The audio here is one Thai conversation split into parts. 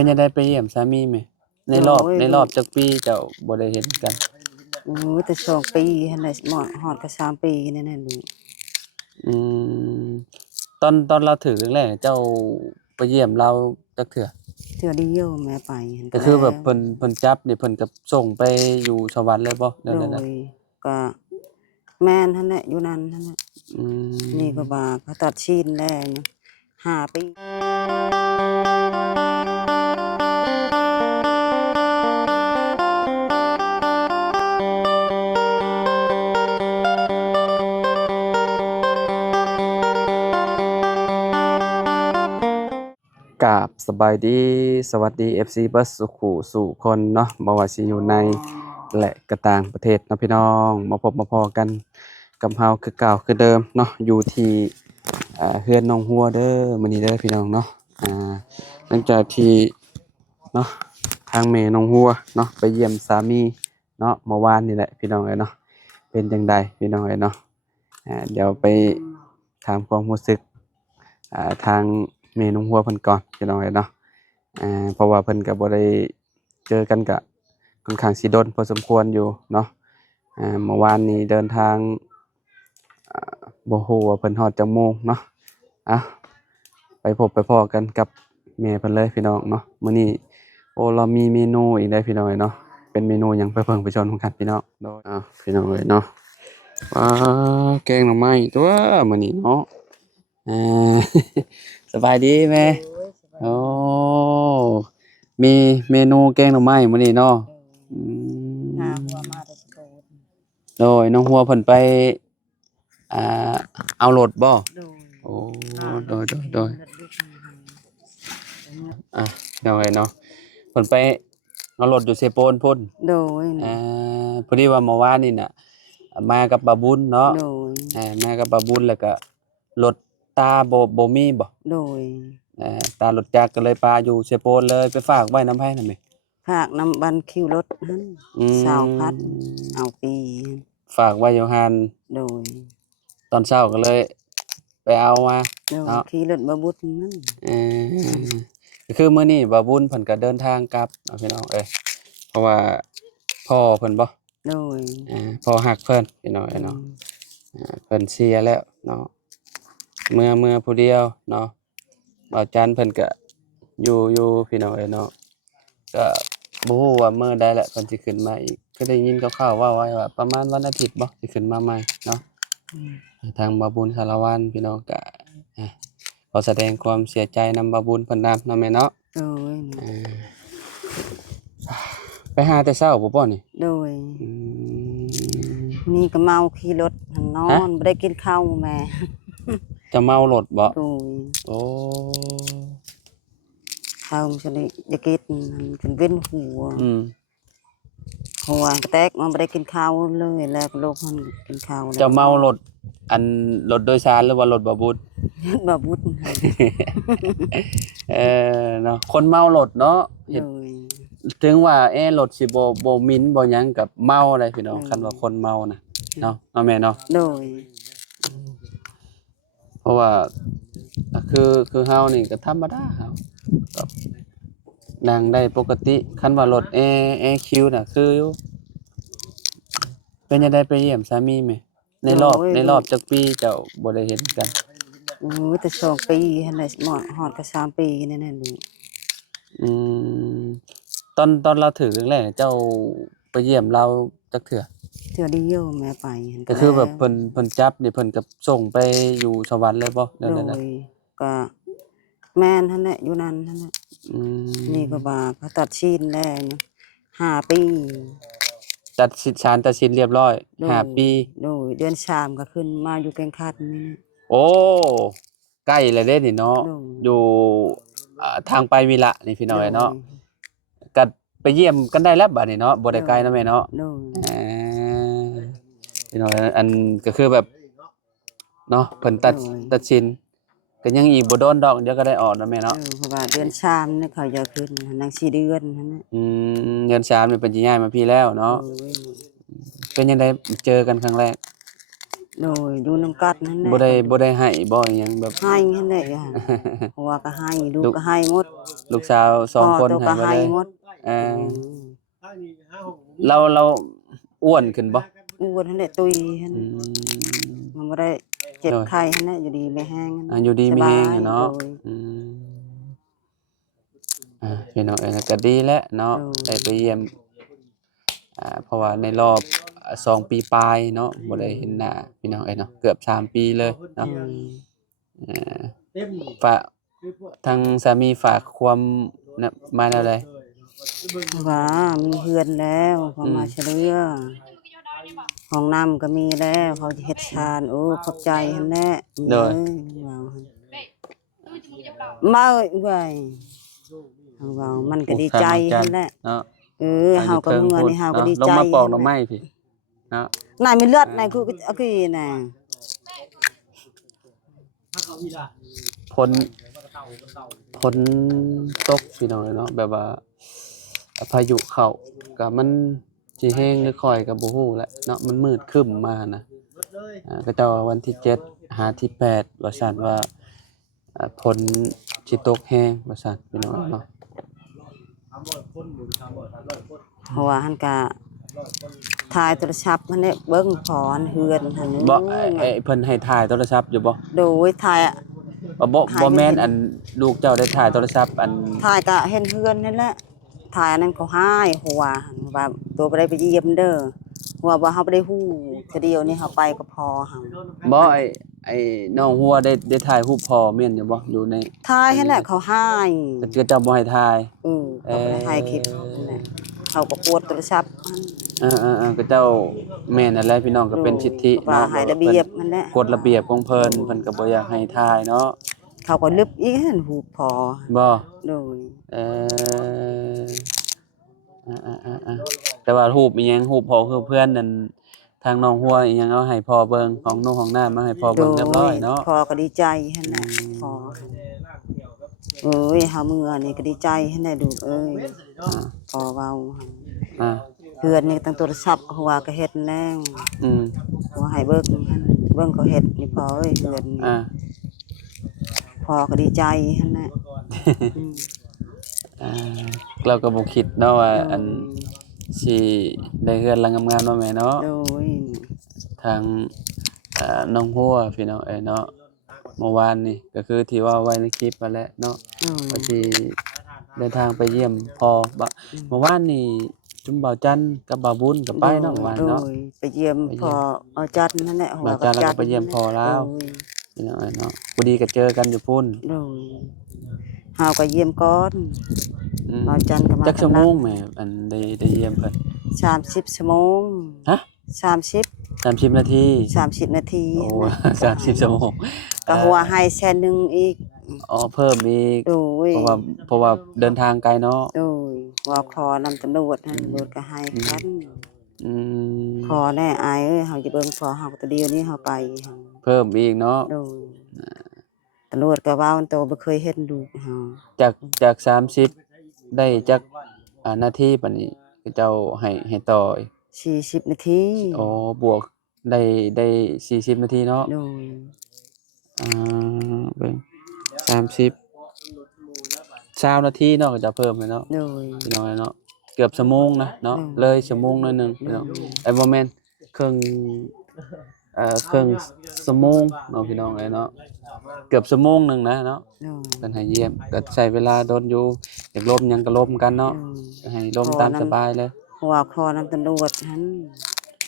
เป็นจังได๋ไปเยี่ยมสามีแหมในรอบจักปีเจ้าบ่ได้เห็นกันโอ้ยแต่2 ปีหั่นแหละหมอดฮอดก็3 ปีนั่นน่ะลูกอืมตอนเราถึงแรกๆเจ้าไปเยี่ยมเราจักเทื่อเทื่อเดียวแม่ไปหั่นก็ก็แล้วคือแบบเพิ่นจับนี่เพิ่นก็ส่งไปอยู่สวรรค์เลยบ่แนวโดนั้นน่ะยก็แม่นหั่นแหละอยู่นั่นหั่นแหละอืนี่มก็ว่าเขาตัดชีดแล้วนะ5 ปีกราบสบายดีสวัสดี FC เบิดสุขุสู่คนเนาะบ่ว่าสิอยู่ในและก็ต่างประเทศเนาะพี่น้องมาพบมาพอกันกับเฮาคือเก่าคือเดิมเนาะอยู่ที่เฮือนน้องหัวเด้อมื้อนี้เด้อพี่น้องเนาะหลังจากที่เนาะทางแม่น้องหัวเนาะไปเยี่ยมสามีเนาะเมื่อวานนี่แหละพี่น้องเอ้ยเนาะเป็นจังใดพี่น้องเอ้ยเนาะเดี๋ยวไปถามความรู้สึกทางแม่น้องหัวเพิ่นก่อนพี่น้องเอ้ยเนาะเพราะว่าเพิ่นก็บ่ได้เจอกันก็ค่อนข้างสิโดนพอสมควรอยู่เนาะเมื่อวานนี้เดินทางบ่ฮู้ว่าเพิ่นฮอดจักโมงเนาะอ่ะไปพบไปพ้อกันกับแม่เพิ่นเลยพี่น้องเนาะมื้อนี้โอ้เรามีเมนูอีกได้พี่น้องเอ้ยเนาะเป็นเมนูหยังไปเบิ่งไปชมพร้อมกันพี่น้องโดยพี่น้องเอ้ยเนาะว้าแกงหน่อไม้ตัวมื้อนี้เนาะอ่า สบายดีแม่โอ้มีเมนูแกงหน่อไม้มื้อนี้เนาะอืหามหัวมาแต่สโตนโดยน้องหัวเพิ่นไปอ่าเอารถบ่โดยโอ้หาโดยรถลูกเนาะเนาะเพิ่นไปเอารถอยู่เซโปนพุ่นโดยพอดีว่าเมื่อวานนี่น่ะมากับบ่าบุญเนาะโดยมากับบ่าบุญแล้วก็รถตาบ่มีบ่โดยตารถจักรก็เลยปาอยู่เซโปนเลยไปฝากไว้นำไผนำแม่ฝากนำบันคิวรถหั่นอื20,000มเอาปีฝากไว้อยู่หั่นโดยตอนเช้าก็เลยไปเอามาโดยเนาะขี่รถบ่บุญนั่นเออก็คือมื้อนี้บ่าบุญเพิ่นก็เดินทางกลับเนาะพี่น้องเอ้ยเพราะว่าพ่อเพิ่นบ่โดยพ่อฮักเพิ่นพี่น้องอืเอ้ยเนาะมเพิ่นเสียแล้วเนาะเมื่อผู้เดียวเนาะบ่าวจันเพิ่นก็อยู่พี่น้องเอ้ยเนาะก็บ่ฮู้ว่ามื้อใดแหละเพิ่นสิขึ้นมาอีกก็ได้ยินคร่าวๆว่าไว้ว่าประมาณวันอาทิตย์บ่สิขึ้นมาใหม่เนาะอืมทางบ่าวบุญสารวัตรพี่น้องก็ขอแสดงความเสียใจนำบ่าวบุญเพิ่นนำเนาะแม่เนาะโดยเออไปหาแต่เช้าบ่ป่อนี่โดยอืมนี่ก็เมาขี่รถหั่นนอฮะนบ่ได้กินข้าวแม่ จะเมารถบ่โดยโอ้ข้าวมันจะได้อยากกินมันจนเวียนหัวอืม หัวกระแตกมันบ่ได้กินข้าวเลยแล้วก็โลกมันกินข้าวแล้ว จะเมารถอันรถโดยสารหรือว่ารถบ่บุญ บ่บุญให้ เนาะคนเมารถเนาะโดเฮ็ดยถึงว่าเอ๊ะรถสิบ่มินบ่หยังกับเมาอะไรพี่น้องคันว่าคนเมาน่ะเนาะแม่เนาะโดยเพราะว่าคือเฮานี่ก็ธรรมดาเฮาก็นั่งได้ปกติคันว่ารถคิวน่ะคืออยู่เป็นจังได๋ไปเยี่ยมสามีแหมในรอบจักปีเจ้าบ่ได้เห็นกันโอ้ยแต่2 ปีหั่นแหละหมอดฮอดก็3 ปีนั่นน่ะลูกอืมตอนเราถึงแรกๆเจ้าไปเยี่ยมเราจักเทื่อเทื่อเดียวแม่ไปหั่นก็ก็คือแล้วแบบเพิ่นจับนี่เพิ่นก็ส่งไปอยู่สวรรค์เลยบ่แนวโดนั้นน่ะยก็แม่นหั่นแหละอยู่นั่นหั่นแหละ อืนี่ก็มว่าเขาตัดชีดแล้วนะ5 ปีตัดสินเรียบร้อยโดห้ายปีโดยเดือน3ก็ขึ้นมาอยู่แก่งคาดนี่นะโอ้ใกล้แล้วเด้นี่เนาะโดอยู่ยทางไปวิระนี่พี่น้โดอยยเนาะก็ไปเยี่ยมกันได้แล้วบัดนี้เนาะบ่โดได้ไกลยเนาะแม่เนาะโดยพี่น้อยอันก็คือแบบเนาะเพิ่นตัดสินก็ยังอีกบ่โดนดอกเดี๋ยวก็ได้ออกเนาะแม่เนาะ เพราะว่าเดือน3นี่เขาจะขึ้นนัง4 เดือนนั่นน่ะเดือน3นี่เพิ่นสิย้ายมาพี่แล้วโดเนาะยเป็นจังได๋เจอกันครั้งแรก โดยอยู่นำกันนั่นแหละ บ่ได้ให้บ่อิหยังแบบ ให้นั่นแหละจ้ะผัวก็ให้ลูกก็ให้หมด ลูกสาว2คน พ่อตัว ให้ ก็ บ่ ให้ เลย หมด เออ อืม เราอ้วนขึ้นบ่ อ้วนนั่นแหละตุยหั่น อืม มันบ่ได้เจ็บ โดย ไข้หั่นน่ะอยู่ดีไม่แห้งหั่น อยู่ดีมีแฮง สบย อะเนาะ โดย อืมพี่น้องก็ดีแล้วเนาะ โดย ได้ไปเยี่ยมเพราะว่าในรอบ2 ปีปลายเนาะบ่ได้เห็นหน้าพี่น้องเนาะเกือบ3 ปีเลยเนาะ เอ่อฝากทางสามีฝากความนะมาแนวใด ว่ามีเฮือนแล้วเขามาเฉลือห้องน้ำก็มีแล้วเขาจะเฮ็ดชานโอ้ขอบใจหั่นแหละเอ้ยว่าหั่นมาเอ้ยเว้ยเขาว่ามันก็ดีใจหั่นแหละ เนาะ เฮาก็เมื่อนี่เฮาก็ดี ลง ใจ มาปอกหน่อไม้พี่เนาะ นายมีเลือดนายคือเอาคือน่ะ ผลฝนตกพี่น้องเนาะแบบว่าพายุเข้าก็มันสิแห้งหรือค่อยก็บ่ฮู้แหละเนาะมันมืดครึ้มมานะก็เจ้าว่าวันที่7หาที่8ว่าซั่นว่าฝนสิตกแห้งว่าซั่นพี่น้องเนาะ เพราะว่าหันก็ถ่ายโทรศัพท์มันเนี่ยเบิ่งพออันเฮือนหั่น บ่เพิ่นให้ถ่ายโทรศัพท์อยู่บ่ โดยถ่ายอะ บ่แม่นอันลูกเจ้าได้ถ่ายโทรศัพท์อัน ถ่ายก็เห็นเฮือนนั่นแหละถ่ายอันนั้นเขาให้หัวหั่นว่าตัวบ่ได้ไปเยี่ยมเด้อหัวบ่เฮาบ่ได้ฮู้แต่เดียวนี้เฮาไปก็พอหั่น บ่ไอ้น้องหัวได้ถ่ายรูปพ่อแม่นอยู่บ่อยู่ใน ถ่ายให้แหละเขาให้ ก็เจ้าบ่ให้ถ่าย เขาบ่ได้ถ่ายคลิปนั่นแหละเขาก็ปวดโทรศัพท์หั่น ก็เจ้าแม่นนั่นแหละพี่น้องก็เป็นสิทธิ ว่า เนาะ ให้ระเบียบมันแหละ กฎระเบียบของเพิ่นก็บ่อยากให้ถ่ายเนาะ เขาก็ลึบอีกหั่นหูพอ บ่ โดย เอ่แต่ว่ารูปอีหยังรูปพ่อคือเพื่อนนั่นทางน้องหัวอีหยังเอาให้พ่อเบิ่งของน้องของน้ามาให้พ่อเบิ่งเรียบร้อยเนาะ พอก็ดีใจหั่นน่ะพอเอ้ยเฮามื้อนี่ก็ดีใจหั่นน่ะลูกเอ้ยพอเว้าหั่น อ่า เฮือนนี่ตั้งโทรศัพท์หัวก็เฮ็ดแล้ว อืม หัวให้เบิ่งหั่นเบิ่งเขาเฮ็ดนี่พอเอ้ยเฮือนนี่ อ่า พอก็ดีใจหั่นน่ะอืม อ่าเราก็บ่คิดเนาะว่าอันสิได้เฮือนหลังงามๆเนาะแม่เนาะ โดย ทางน้องหัวพี่น้องเนาะเมื่อวานนี่ก็คือที่ว่าไว้ในคลิปนั่นแหละเนาะ โด ว่าย สิเดินทางไปเยี่ยมพ่อเมื่อวานนี่จุมบ่าวจันทร์กับบ่าวบุญก็ไปเนาะเมื่อวานเนาะ โดยไปเยี่ยมพ่อเอาจัดนั่นแหละหัว บ่าวจันทร์แล้วก็ไปเยี่ยมพ่อแล้ว โดย พี่น้องเนาะพอดีก็เจอกันอยู่พุ่น โดยเฮาก็เยี่ยมก่อน อืม บ่าวจันทร์ก็มา จักชั่วโมงแม่อันได้เยี่ยมเพิ่น 30ชั่วโมง ฮะ 30 30นาที 30นาที โอ้ นะ 30ชั่วโมง ก็หัวให้แสนหนึงอีก อ๋อเพิ่มอีก โดย เพราะว่าเดินทางไกลเนาะ โดยว่าขอนำตำรวจนั่นตำรวจก็ให้กัน อืม ขอแน่อายเอ้ยเฮาจะเบิ่งขอเฮาก็ตัวเดียวนี้เฮาไปหั่น เพิ่มอีกเนาะ โดยตำรวจก็ว่ามันโตบ่เคยเห็นลูกเฮา จาก30ได้จักนาทีปานนี้เจ้าให้ต่ออีก 40นาที อ๋อบวกได้40นาทีเนาะ โดย เบิ่ง30 20นาทีเนาะก็จะเพิ่มไปเนาะ โดย พี่น้องเนาะเกือบชั่วโมงนะเนาะเลยชั่วโมงหน่อยหนึงพี่น้องบ่แม่นครึ่งครึ่งชั่วโมงเนาะพี่น้องเนาะเกือบชั่วโมงหนึงนะเนาะ โดย เพิ่นให้เยี่ยมก็ใช้เวลาโดนอยู่อยากลมหยังก็ลมกันเนาะให้ลมตามสบายเลย เพราะว่าขอนำตำรวจหั่น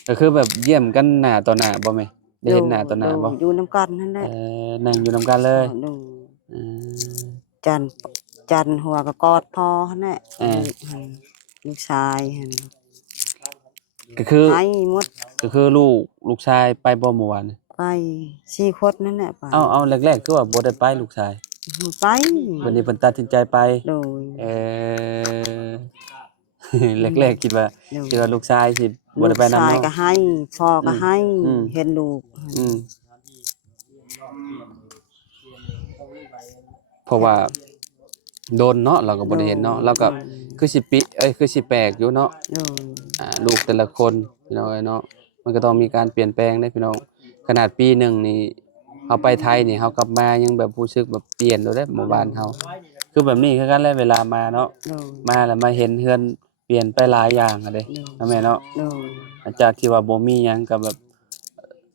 ก็คือแบบเยี่ยมกันหน้าต่อหน้าบ่แม่ได้เห็นหน้าต่อหน้าบ่ อยู่นำกันนั่นแหละ นั่งอยู่นำกันเลย โดย อืม จันหัวก็กอดพ่อหั่นแหละ อ่า ลูกชายหั่น ก็คือ ไปหมด ก็คือลูกชายไปบ่เมื่อวานนี่ ไป4คนนั่นแหละไป เอาแรกๆคือว่าบ่ได้ไปลูกชาย ไป วันนี้เพิ่นตัดสินใจไป โดย เออ แรกๆคิดว่าลูกชายสิบ่ได้ไปนำ ลูกชาย เนาะ ก็ให้พ่อก็ให้ อืม เห็นลูก อืมเพราะว่าโดนเนาะเราก็บ่ได้เห็นเนาะเราก็คือสิคือสิแปลกอยู่เนาะ โดย ลูกแต่ละคนพี่น้องเนาะมันก็ต้องมีการเปลี่ยนแปลงได้พี่น้อง ขนาดปีหนึ่งนี่เฮาไปไทยนี่เฮากลับมายังแบบรู้สึกแบบเปลี่ยนเลยเด้หมู่บ้านเฮาคือแบบนี้คือกันแหละเวลามาเนาะโดย มาแล้วมาเห็นเฮือนเปลี่ยนไปหลายอย่างอะเด้เนาะแม่เนาะ โดย หลังจากที่ว่าบ่มีหยังก็แบบ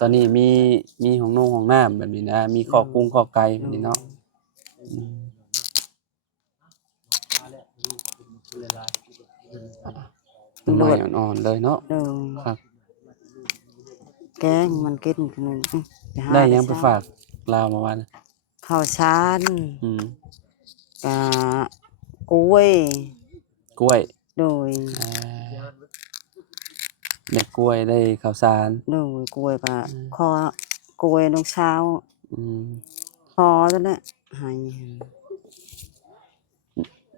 ตอนนี้มีห้องนงห้องน้ำแบบนี้นะมีคอกกุ้งคอกไก่แบบนี้เนาะอืมต้นไม้อ่อนๆเลยเนาะโดย ครับ แกงมันกินกันนึงไปหา ได้หยังไป เช้ ฝากลาวมาวัน ข้าวสาร อืม กะกล้วย กล้วย โดย อ่าได้กล้วยได้ข้าวสาร โดยกล้วยกะคอกล้วยน้องเช้า อืม พอแล้วแหละให้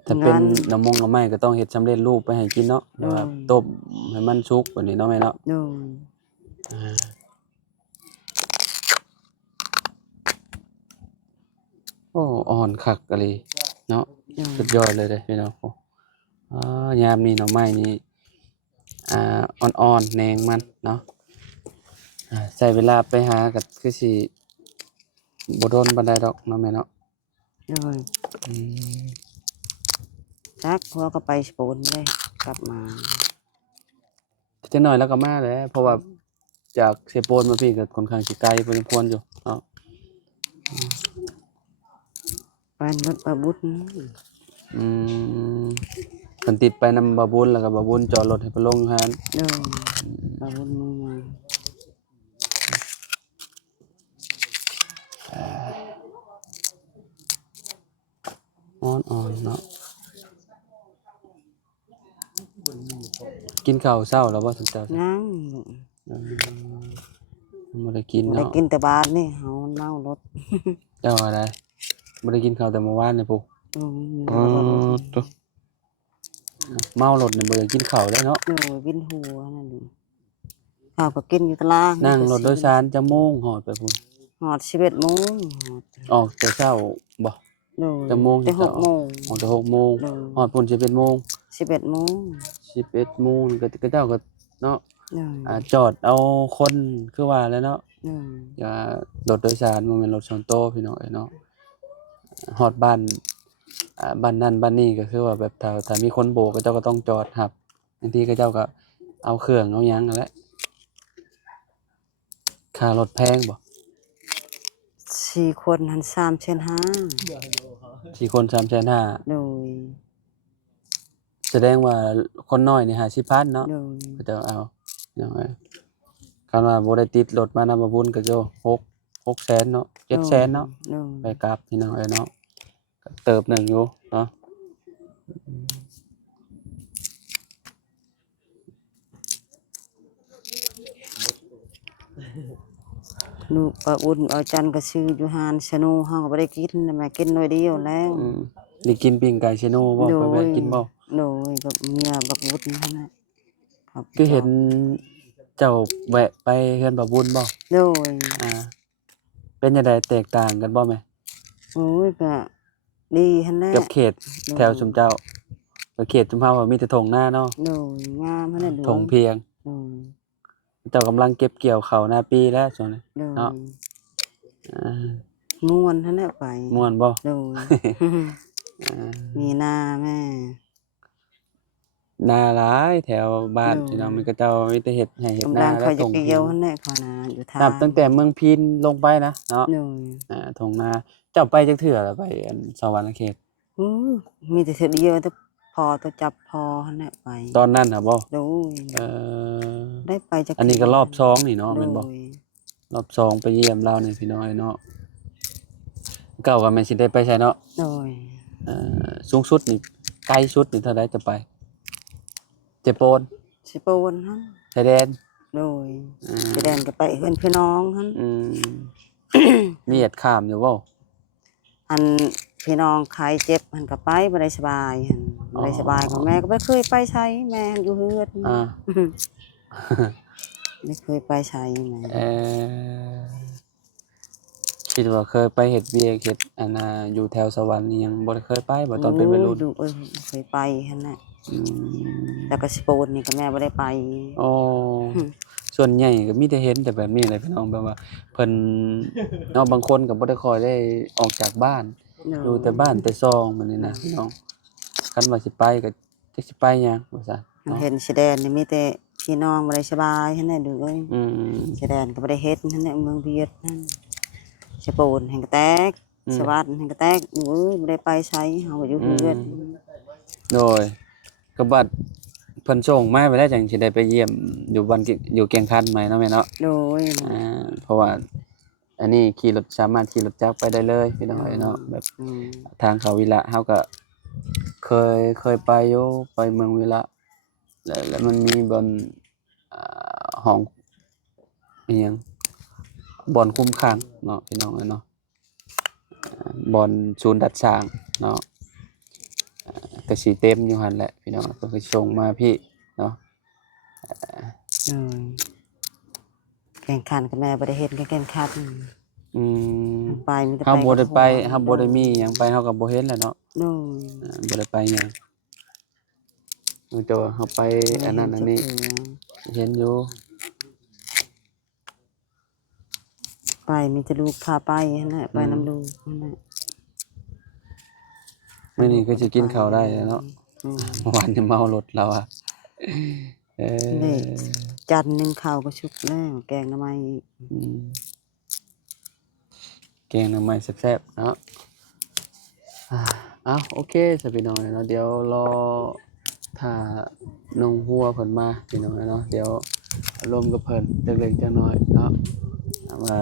ถ้าเป็น งาน น้ำมงน้ำไม้ก็ต้องเฮ็ดสำเร็จรูปไปให้กินเนาะแบบว่าต้มให้มันสุกแบบนี้เนาะแม่เนาะ โดย อ่าโอ้อ่อนคักอะลีเนาะ โดย สุดยอดเลยเด้อพี่น้องโอ้ยามนี้หน่อไม้นี่อ่อนๆแหนงมันเนาะใช้เวลาไปหาก็คือสิบ่โดนปานใดดอกเนาะแม่เนาะ โดย อืม จักหัวก็ไปสปูนเลยกลับมา จักหน่อยแล้วก็มาแหล้วเพราะว่าจากเซโปนมาพี่ก็ค่อนข้างสิไกลพอสมควรอยู่เนาะ ไปรถประบุญ อืมเพิ่นติดไปนำบาบุญแล้วก็บาบุญจอดรถให้เพิ่นลงอยู่หั่น โดยประบุญมือมา อ่อนๆเนาะกินข้าวเช้าแล้วบ่ถึงเจ้า นั่ง อืมบ่ได้กิน ได้ เนาะ กินแต่บาทนี่เฮาเมารถ เจ้าอะไรบ่ได้กินข้าวแต่เมื่อวานนี่ปุ๊ อืม อ๋อตัวเมารถนี่บ่ได้กินข้าวได้เนาะ โดยวินหัวนั่นนี่ข้าวก็กินอยู่ตาราง นั่งรถโดยสารจักโมงฮอดไปพุ่น ฮอด11:00 นฮอด ออกแต่เช้าบ่ โดย จักโมง แต่ เจ้า 6:00 น ออกแต่6โมง โดย ฮอดพุ่น11โมง 11:00 น 11โมงนี่ก็เจ้าก็เนาะ โดย จอดเอาคนคือว่าแหล้วเนาะ โดย อย่ารถโดยสารบ่แม่นรถส่วนตัวพี่น้องเอ้ยเนาะฮอดบ้านบ้านนั้นบ้านนี้ก็คือว่าแบบถ้ามีคนโบกเขาเจ้าก็ต้องจอดรับบางทีเขาเจ้าก็เอาเครื่องเอาหยังนั่นแหละค่ารถแพงบ่ 4 คนหัน3,500,000 4คน350,000 โดย แสดงว่าคนน้อยนี่50,000เนาะ โดย เขาเจ้าเอาพี่น้องเอ้ยคันว่าบ่ได้ติดรถมานำบุญก็โย600,000เนาะ700,000เนาะ โดย ไปกลับพี่น้องเอ้ยเนาะก็เติบหนึงอยู่เนาะ ลูกป้าอุ่นเอาจันก็ซื้ออยู่หานสนูเฮาก็บ่ได้กินแม่กินน้อยเดียวแล้ว นี่กินปิ้งไก่เชโน่บ่ไปแวะกินบ่ โดยกับเมียบักวุฒินั่นแหละครับ คือเห็นเจ้าแวะไปเฮือนบ่บุญบ่ โดย อ่าเป็นจังไดแตกต่างกันบ่แม่ โอ้ยก็ดีหั่นแหละ กับเขตแถวชุมเจ้ากับเขตชุมเฮามีแต่ทุ่งนาเนาะ โดยงามหั่นแหละโดย ทุ่งเพียง โดย เจ้ากำลังเก็บเกี่ยวข้าวหน้าปีแล้วช่วงนี้ โดย เนาะอ่า ม่วนหั่นแหละไป ม่วนบ่ โดย อ่า มีหน้าแม่ นาหลายแถวบ้าน โอ้ พี่น้องมีก็เจ้ามีแต่เฮ็ดให้เฮ็ด กำ นา ลัง และ เขาจะ ทุ่ง เกี่ เพี ย ยว ง หั่นแหละเขานะอยู่ทาง นับตั้งแต่เมืองพีนลงไปนะเนาะ โดย ทุ่งนาเจ้าไปจักเทื่อแล้วไปอันสวรรณเขต โอ้ยมีแต่เทื่อเดียวแต่พอตัวจับพอหั่นแหละไป ตอนนั้นน่ะบ่ โดย เอ่อ ได้ไปจัก อันนี้ก็รอบสองนี่เนาะ โด แม่นบ่ ย รอบสองไปเยี่ยมเรานี่พี่น้อยเนาะเก่าก็แม่นสิได้ไปใช่เนาะ โดย สูงสุดนี่ไกลสุดนี่เท่าใดจะไปเจโปน สิโปนหั่น ชายแดน โดย อ่า ไปแดนก็ไปเฮือนพี่น้องหั่น อืม มีเหตุข้ามอยู่บ่ อันพี่น้องใครเจ็บมันก็ไปบ่ได้สบายหั่นบ่ได้สบายของแม่ก็บ่เคยไปใช้แม่อยู่เฮือน อ่า ไม่เคยไปใช้แม่ เอ่อคิดว่าเคยไปเฮ็ดเวียกเฮ็ดอันน่ะอยู่แถวสวรรค์นี่ยังบ่ได้เคยไปบ่ตอนเป็นวัยรุ่น ดูเคยไปหั่นน่ะ อืม แล้วก็สิโปนนี่ก็แม่บ่ได้ไป โอ้ อืม ส ส่วนใหญ่ก็มีแต่เห็นแต่แบบนี้แหละพี่น้องแบบว่าเพิ่นเนาะบางคนก็บ่ได้ค่อยได้ออกจากบ้านอยู่แต่บ้านแต่ซองแบบนี้นะพี่น้องคันว่าสิไปก็จักสิไปหยังว่าซั่นเนาะ เห็นชายแดนนี่มีแต่พี่น้องบ่ได้สบายหั่นแหละดูเอ้ย อืม ชายแดนก็บ่ได้เฮ็ดหั่นแหละเมืองเวียดนั่นสะโปนแห่งกระแตกสวัสดิ์แห่งกระแตกเอ้ยบ่ได้ไปไสเฮาก็อยู่เฮือน โดยก็บัดเพิ่นส่งมาไปแล้วจังสิได้ไปเยี่ยมอยู่บ้านอยู่แก่งคันใหม่เนาะแม่เนาะ โดย เพราะว่าอันนี้ขี่รถสามารถขี่รถจักรไปได้เลยพี่น้องเอ้ยเนาะแบบ อืม ทางเขาวิระเฮาก็เคยไปอยู่ไปเมืองวิระแล้วมันมีบ่อนห้องอีหยังบ่อนคุมขังเนาะพี่น้องเอ้ยเนาะบ่อนศูนย์ดัดช้างเนาะก็สิเต็มอยู่หั่นแหละพี่น้องเพิ่นก็ส่งมาพี่เนาะ แข่งขันกับแม่บ่ได้เฮ็ดแข่งขัน อืม ไปมีแต่ เฮาบ่ได้ไป กับ เฮาบ่ได้มีหยังไปเฮาก็บ่เห็นแหละเนาะ โน่น บ่ได้ไปหยังแต่ว่าเฮาไปอันนั้นอันนี้เห็นอยู่ ไปมีแต่ลูกพาไปหั่นแหละไปนำลูกนั่นแหละ มื้อนี้ก็สิกินข้าวได้แล้วเนาะ อืม เมื่อวานยังเมารถเราอะเอ นี่ อ จันทร์หนึงข้าวก็ชุบแล้วแกงหน่อไม้อีก อืมแกงหน่อไม้แซ่บๆเนาะอ้าวโอเคสพี่น้องเนาะเดี๋ยวรอถ้าน้องหัวเพิ่นมาพี่น้องเนาะเดี๋ยวรวมกับเพิ่นจักเล็กจักน้อยเนาะว่า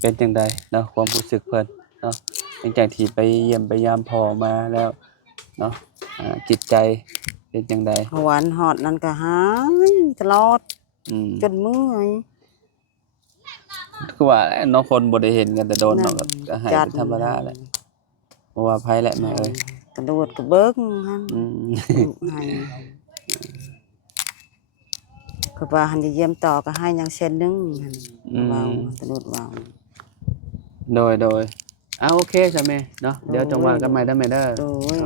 เป็นจังใดเนาะความรู้สึกเพิ่นเนาะหลังจากที่ไปเยี่ยมไปยามพ่อมาแล้วเนาะจิตใจเป็นจังใด หวานฮอดนั้นก็หายตลอด อืม จนเมื่อย คือว่าเนาะคนบ่ได้เห็นกันแต่โดนเนาะก็ให้ จัด เป็นธรรมดาแหละบ่ว่าไผแหละแม่เอ้ย กระโดดกระเบิกหั่น อืม ลูกให้ก็ว่าหันจะเยี่ยมต่อก็ให้ยังเส้นหนึงหั่นเว้ากระโดดเว้า โดยโอเคจ้ะแม่เนาะเดี๋ยวจังว่ากันใหม่เด้อแม่เด้อ โดย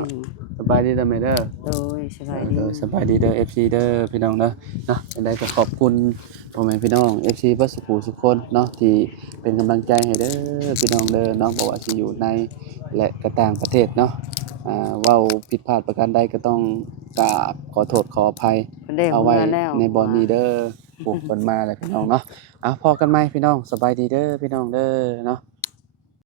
สบายดีเด้อแม่เด้อ โดยสบายดี สบายดีเด้อ FC เด้อพี่น้องเนาะจังไดก็ขอบคุณพ่อแม่พี่น้อง FC เบิดสุขุทุกคนเนาะที่เป็นกำลังใจให้เด้อพี่น้องเด้อเนาะบ่ว่าสิอยู่ในและก็ต่างประเทศเนาะเว้าผิดพลาดประการใดก็ต้องกราบขอโทษขออภัย ได้ เอาไว้ มื่แล้ว ในบอนนี้เด้อปลูกเพิ่นมาแหละพี่น้องเนาะพอกันไหมพี่น้องสบายดีเด้อพี่น้องเด้อเนาะ